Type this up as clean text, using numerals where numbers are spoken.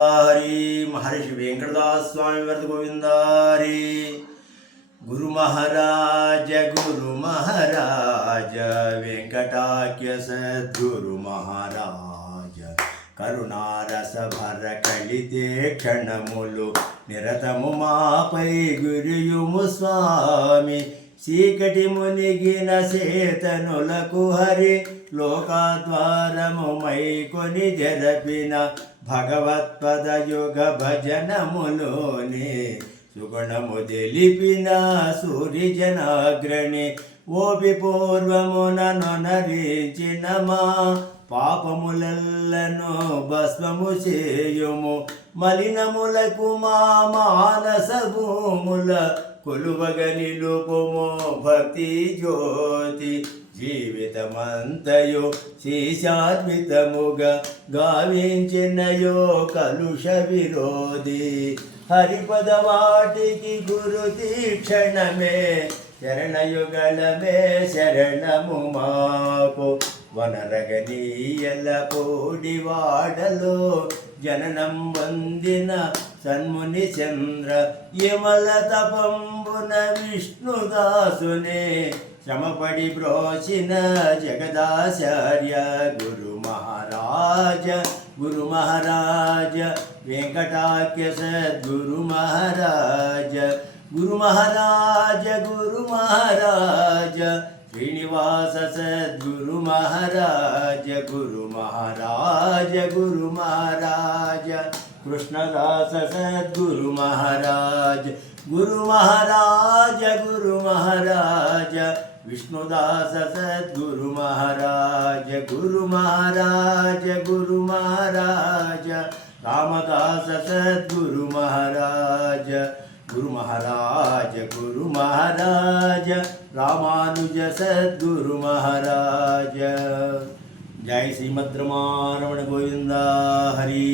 हरि महर्षि वेंकटदास स्वामी वर्द गोविंदा हरि। गुरु महाराज वेंकटाख्य सद्गुरु महाराज करुणारस भर कलिते क्षणमुलु निरतमु मापै गुरुयुमु स्वामी చీకటి మునిగిన సేతనులకు హరి లోకాద్వారముమై కొని జరపిన భగవత్పద యుగ భజనములోనే సుగుణము తెలిపిన సూర్యజనాగ్రణి ఓపి పూర్వమున నొనరించిన మా పాపములెల్లను భస్మము చేయుము మలినములకు మా మానస భూముల కొలువగ నిలుపుము భక్తి జ్యోతి జీవితమంతయో శీశాన్వితముగా గావించినయో కలుష విరోధి హరిపదవాటికి గురు తీక్షణమే శరణయుగళమే శరణము మాకు వనరగనీయల కోడివాడలో జననం వందిన సన్ముని చంద్ర యమల తపంబున విష్ణుదాసునే శ్రమపడి బ్రోచిన జగదాచార్య గురు మహారాజ వెంకటాఖ్య సద్గురు మహారాజ గురు మహారాజ శ్రీనివాస సద్గురు మహారాజ గురు మహారాజ కృష్ణదాస సద్గురు మహారాజ గురు మహారాజ విష్ణుదాస సద్గురు మహారాజ గురు మహారాజ రామదాస సద్గురు మహారాజ గురు మహారాజ రామానుజ సద్గురు మహారాజ। జై శ్రీమద్రమారమణ గోవింద హరి।